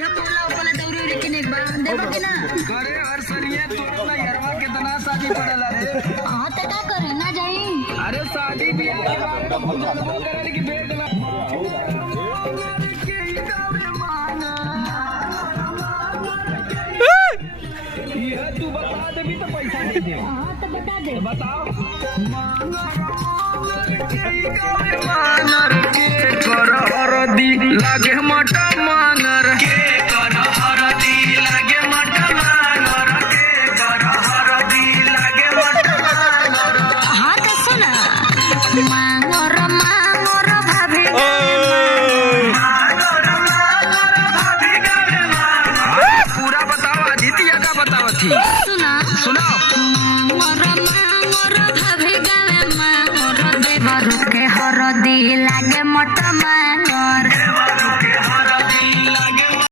जब बोला ओपला दौरी उरी किने बा देबो कि ना अरे हर सरिया तोरा ना यारवा कितना शादी पड़ल रे। हां त का करे ना जाई। अरे शादी बियाह के बारे में बुझलबो करल की भेट ना ये तू बता दे भी तो पैसा दे दे। हां त बता दे बताओ मानर के कर हरदी लागे मटा मानर के कर हरदी लागे मटा मानर के कर हरदी लागे मटा मानर। हां त सुना मांगोर मांगोर भाभी पूरा बताओ आदित्य का बताओ थी सुना सुनाओ